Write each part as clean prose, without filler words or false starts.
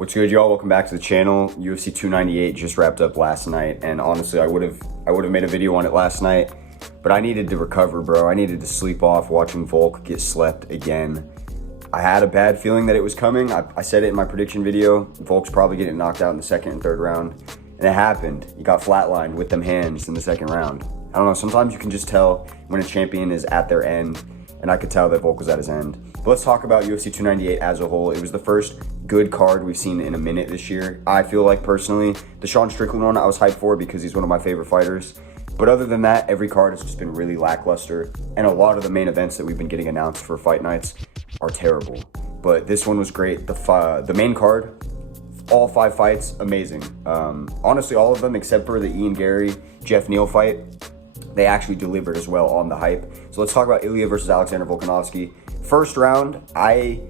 What's good, y'all? Welcome back to the channel. UFC 298 just wrapped up last night, and honestly, I would have made a video on it last night, but I needed to recover, bro. I needed to sleep off watching Volk get slept again. I had a bad feeling that it was coming. I said it in my prediction video. Volk's probably getting knocked out in the second and third round, and it happened. He got flatlined with them hands in the second round. I don't know. Sometimes you can just tell when a champion is at their end, and I could tell that Volk was at his end. But let's talk about UFC 298 as a whole. It was the first good card we've seen in a minute this year. I feel like, personally, the Sean Strickland one I was hyped for because he's one of my favorite fighters. But other than that, every card has just been really lackluster, and a lot of the main events that we've been getting announced for fight nights are terrible. But this one was great. The main card, all 5 fights, amazing. Honestly, all of them except for the Ian Gary, Jeff Neal fight, they actually delivered as well on the hype. So let's talk about Ilya versus Alexander Volkanovski. First round, I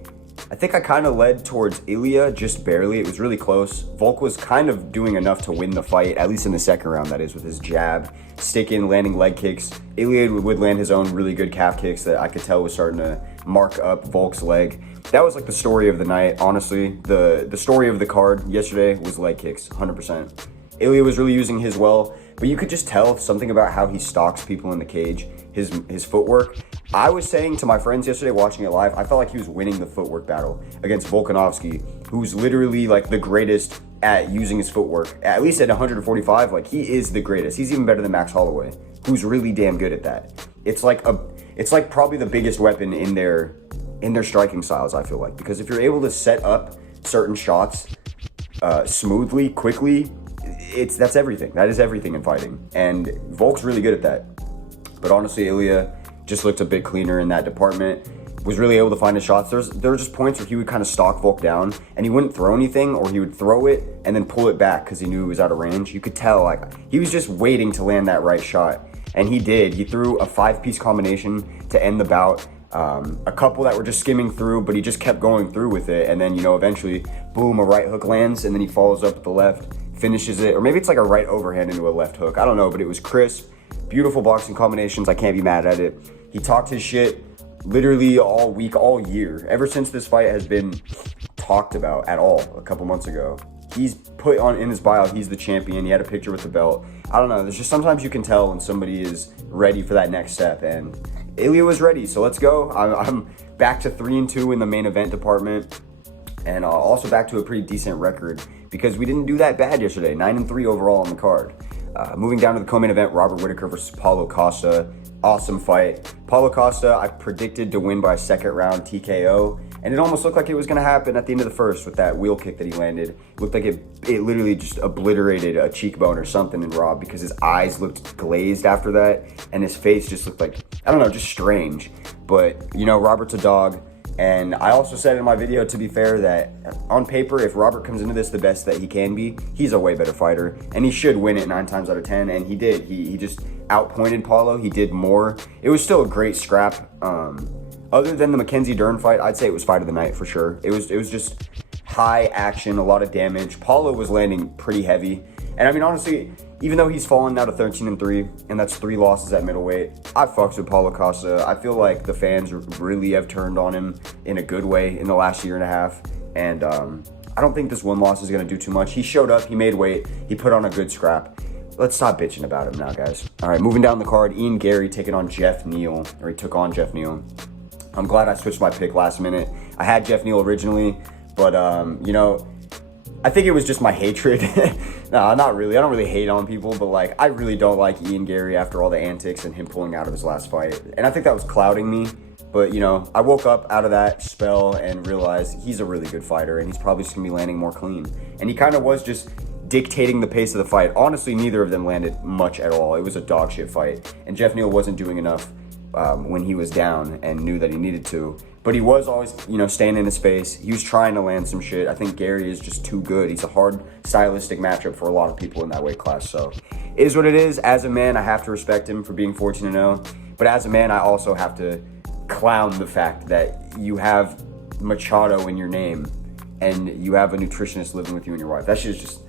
think I kind of led towards Ilya, just barely. It was really close. Volk was kind of doing enough to win the fight, at least in the second round, that is, with his jab, sticking, landing leg kicks. Ilya would land his own really good calf kicks that I could tell was starting to mark up Volk's leg. That was like the story of the night, honestly. The story of the card yesterday was leg kicks, 100%. Ilya was really using his well, but you could just tell something about how he stalks people in the cage, his footwork. I was saying to my friends yesterday watching it live, I felt like he was winning the footwork battle against Volkanovski, who's literally like the greatest at using his footwork. At least at 145, like he is the greatest. He's even better than Max Holloway, who's really damn good at that. It's like probably the biggest weapon in their striking styles, I feel like, because if you're able to set up certain shots smoothly, quickly, that's everything. That is everything in fighting, and Volk's really good at that. But honestly, Ilya just looked a bit cleaner in that department, was really able to find his shots. There were just points where he would kind of stalk Volk down, and he wouldn't throw anything, or he would throw it and then pull it back because he knew it was out of range. You could tell, like, he was just waiting to land that right shot, and he did. He threw a 5-piece combination to end the bout. A couple that were just skimming through, but he just kept going through with it, and then, you know, eventually, boom, a right hook lands, and then he follows up with the left, finishes it, or maybe it's like a right overhand into a left hook. I don't know, but it was crisp. Beautiful boxing combinations. I can't be mad at it. He talked his shit literally all week, all year. Ever since this fight has been talked about at all a couple months ago. He's put on in his bio, he's the champion. He had a picture with the belt. I don't know. There's just sometimes you can tell when somebody is ready for that next step, and Ilya was ready. So let's go. I'm back to 3-2 in the main event department, and also back to a pretty decent record because we didn't do that bad yesterday. 9-3 overall on the card. Moving down to the co-main event, Robert Whittaker versus Paulo Costa. Awesome fight. Paulo Costa, I predicted to win by a second round TKO, and it almost looked like it was going to happen at the end of the first with that wheel kick that he landed. It looked like it literally just obliterated a cheekbone or something in Rob because his eyes looked glazed after that, and his face just looked like, I don't know, just strange. But, you know, Robert's a dog. And I also said in my video, to be fair, that on paper, if Robert comes into this the best that he can be, he's a way better fighter, and he should win it 9 times out of 10, and he did. He just outpointed Paulo. He did more. It was still a great scrap. Other than the Mackenzie Dern fight, I'd say it was fight of the night for sure. It was just high action, a lot of damage. Paulo was landing pretty heavy, and I mean, honestly, even though he's fallen now to 13-3, and that's 3 losses at middleweight, I fucks with Paulo Costa. I feel like the fans really have turned on him in a good way in the last year and a half, and I don't think this one loss is going to do too much. He showed up, he made weight, he put on a good scrap. Let's stop bitching about him now, guys. All right, moving down the card, Ian Gary taking on Jeff Neal, or he took on Jeff Neal. I'm glad I switched my pick last minute. I had Jeff Neal originally, but, you know, I think it was just my hatred. No, not really. I don't really hate on people, but like I really don't like Ian Gary after all the antics and him pulling out of his last fight. And I think that was clouding me. But, you know, I woke up out of that spell and realized he's a really good fighter, and he's probably just going to be landing more clean. And he kind of was just dictating the pace of the fight. Honestly, neither of them landed much at all. It was a dog shit fight. And Jeff Neal wasn't doing enough when he was down and knew that he needed to. But he was always, you know, staying in his space. He was trying to land some shit. I think Gary is just too good. He's a hard stylistic matchup for a lot of people in that weight class. So it is what it is. As a man, I have to respect him for being 14-0. But as a man, I also have to clown the fact that you have Machado in your name and you have a nutritionist living with you and your wife. That shit is just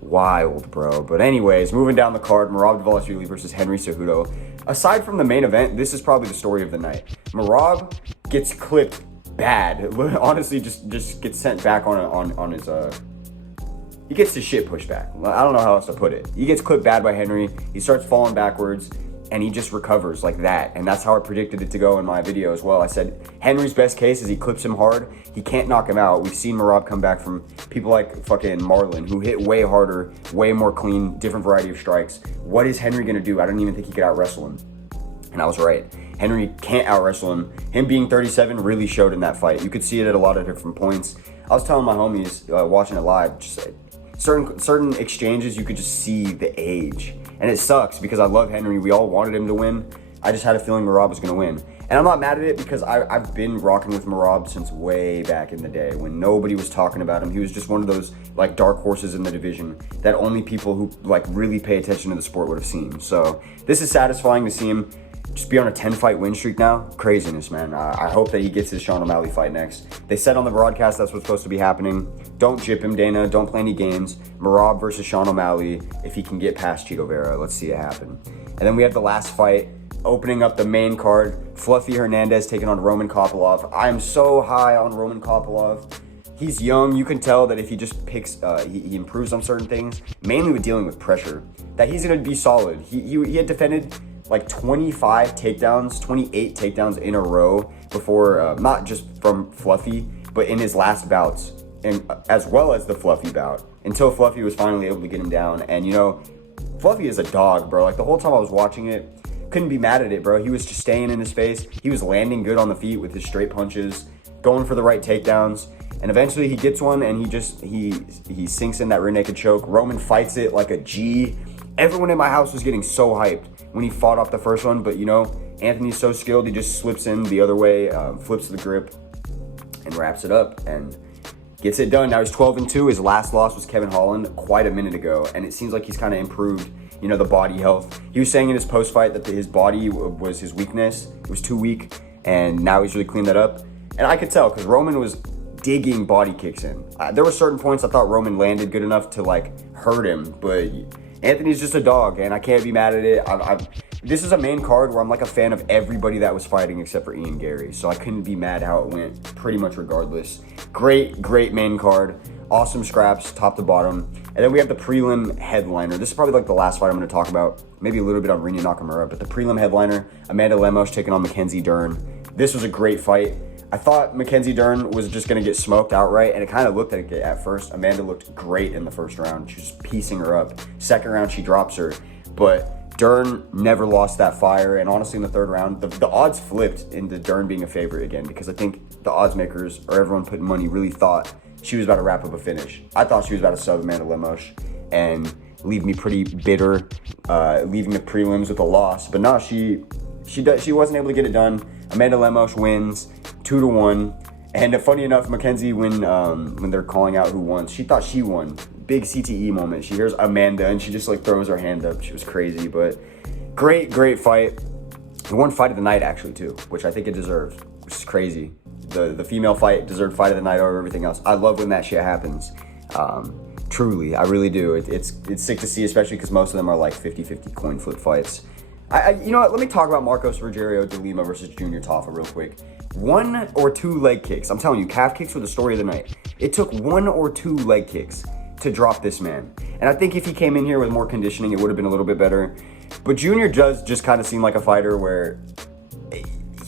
wild, bro. But anyways, moving down the card, Merab Dvalishvili versus Henry Cejudo. Aside from the main event, this is probably the story of the night. Merab gets clipped bad. Honestly, just gets sent back on his he gets his shit pushed back. I don't know how else to put it. He gets clipped bad by Henry. He starts falling backwards, and he just recovers like that. And that's how I predicted it to go in my video as well. I said Henry's best case is he clips him hard. He can't knock him out. We've seen Merab come back from people like fucking Marlon, who hit way harder, way more clean, different variety of strikes. What is Henry gonna do? I don't even think he could out-wrestle him. And I was right. Henry can't out-wrestle him. Him being 37 really showed in that fight. You could see it at a lot of different points. I was telling my homies watching it live, just certain exchanges, you could just see the age. And it sucks because I love Henry. We all wanted him to win. I just had a feeling Merab was going to win. And I'm not mad at it because I've been rocking with Merab since way back in the day when nobody was talking about him. He was just one of those like dark horses in the division that only people who like really pay attention to the sport would have seen. So this is satisfying to see him just be on a 10-fight win streak now. Craziness, man. I hope that he gets his Sean O'Malley fight next. They said on the broadcast that's what's supposed to be happening. Don't jip him, Dana. Don't play any games. Merab versus Sean O'Malley. If he can get past Chito Vera, let's see it happen. And then we have the last fight, opening up the main card. Fluffy Hernandez taking on Roman Kopylov. I'm so high on Roman Kopylov. He's young. You can tell that if he just picks, he improves on certain things, mainly with dealing with pressure, that he's going to be solid. He had defended like 25 takedowns, 28 takedowns in a row before, not just from Fluffy, but in his last bouts, and as well as the Fluffy bout, until Fluffy was finally able to get him down. And you know, Fluffy is a dog, bro. Like the whole time I was watching it, couldn't be mad at it, bro. He was just staying in his face. He was landing good on the feet with his straight punches, going for the right takedowns. And eventually he gets one and he sinks in that rear naked choke. Roman fights it like a G. Everyone in my house was getting so hyped when he fought off the first one, but you know, Anthony's so skilled, he just slips in the other way, flips the grip, and wraps it up, and gets it done. Now he's 12-2. His last loss was Kevin Holland quite a minute ago, and it seems like he's kind of improved, you know, the body health. He was saying in his post-fight that his body was his weakness. It was too weak, and now he's really cleaned that up. And I could tell, because Roman was digging body kicks in. There were certain points I thought Roman landed good enough to, like, hurt him, but Anthony's just a dog, and I can't be mad at it. This is a main card where I'm like a fan of everybody that was fighting except for Ian Gary, so I couldn't be mad how it went pretty much regardless. Great main card. Awesome scraps, top to bottom. And then we have the prelim headliner. This is probably like the last fight I'm going to talk about. Maybe a little bit on Rinya Nakamura, but the prelim headliner, Amanda Lemos taking on Mackenzie Dern. This was a great fight. I thought Mackenzie Dern was just going to get smoked outright, and it kind of looked like it at first. Amanda looked great in the first round. She was piecing her up. Second round, she drops her. But Dern never lost that fire, and honestly, in the third round, the odds flipped into Dern being a favorite again, because I think the odds makers, or everyone putting money, really thought she was about to wrap up a finish. I thought she was about to sub Amanda Lemos and leave me pretty bitter, leaving the prelims with a loss. But no, she wasn't able to get it done. Amanda Lemos wins 2-1. And funny enough, Mackenzie, when they're calling out who won, she thought she won. Big CTE moment. She hears Amanda and she just like throws her hand up. She was crazy, but great fight. The one fight of the night actually too, which I think it deserved, which is crazy. The female fight deserved fight of the night over everything else. I love when that shit happens. Truly, I really do. It's sick to see, especially because most of them are like 50-50 coin flip fights. You know what? Let me talk about Marcos Rogerio de Lima versus Junior Taffa real quick. 1 or 2 leg kicks. I'm telling you, calf kicks were the story of the night. It took 1 or 2 leg kicks to drop this man. And I think if he came in here with more conditioning, it would have been a little bit better. But Junior does just kind of seem like a fighter where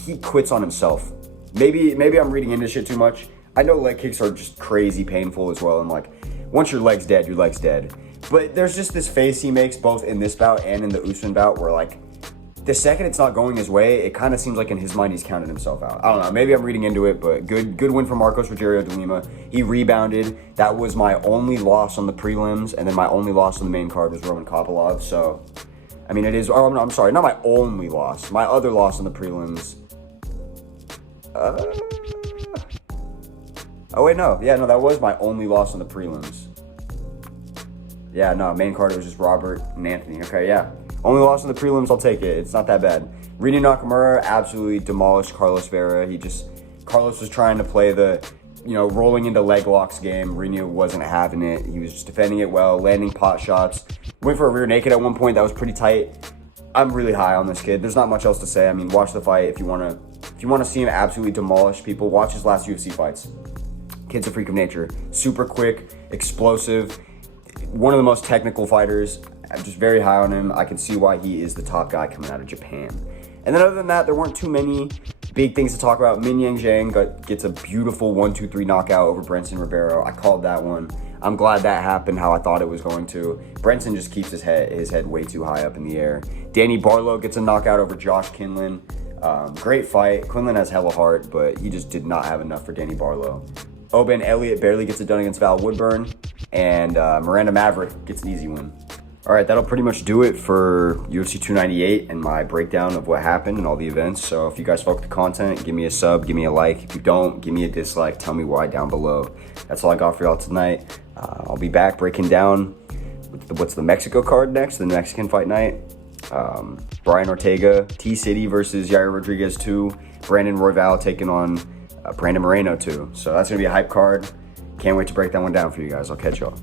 he quits on himself. Maybe I'm reading into shit too much. I know leg kicks are just crazy painful as well. And like, once your leg's dead, your leg's dead. But there's just this face he makes both in this bout and in the Usman bout where like, the second it's not going his way, it kind of seems like in his mind he's counted himself out. I don't know. Maybe I'm reading into it, but good win for Marcos Rogerio de Lima. He rebounded. That was my only loss on the prelims, and then my only loss on the main card was Roman Kopylov. So, I mean, it is. Oh, no, I'm sorry. Not my only loss. My other loss on the prelims. Oh wait, no. Yeah, no, that was my only loss on the prelims. Yeah, no, main card was just Robert and Anthony. Okay, yeah. Only loss in the prelims, I'll take it. It's not that bad. Rinya Nakamura absolutely demolished Carlos Vera. Carlos was trying to play the, rolling into leg locks game. Rinya wasn't having it. He was just defending it well, landing pot shots. Went for a rear naked at one point. That was pretty tight. I'm really high on this kid. There's not much else to say. I mean, watch the fight if you want If you want to see him absolutely demolish people, watch his last UFC fights. Kid's a freak of nature. Super quick, explosive, one of the most technical fighters. I'm just very high on him. I can see why he is the top guy coming out of Japan. And then other than that, there weren't too many big things to talk about. Min Yang Zhang gets a beautiful 1-2-3 knockout over Brenson Ribeiro. I called that one. I'm glad that happened how I thought it was going to. Brenson just keeps his head way too high up in the air. Danny Barlow gets a knockout over Josh Quinlan. Great fight. Quinlan has hella heart, but he just did not have enough for Danny Barlow. Oban Elliott barely gets it done against Val Woodburn. And Miranda Maverick gets an easy win. All right, that'll pretty much do it for UFC 298 and my breakdown of what happened and all the events. So if you guys fuck with the content, give me a sub, give me a like. If you don't, give me a dislike. Tell me why down below. That's all I got for y'all tonight. I'll be back breaking down what's the Mexico card next, the Mexican fight night. Brian Ortega, T-City versus Yair Rodriguez 2. Brandon Royval taking on Brandon Moreno 2. So that's going to be a hype card. Can't wait to break that one down for you guys. I'll catch y'all.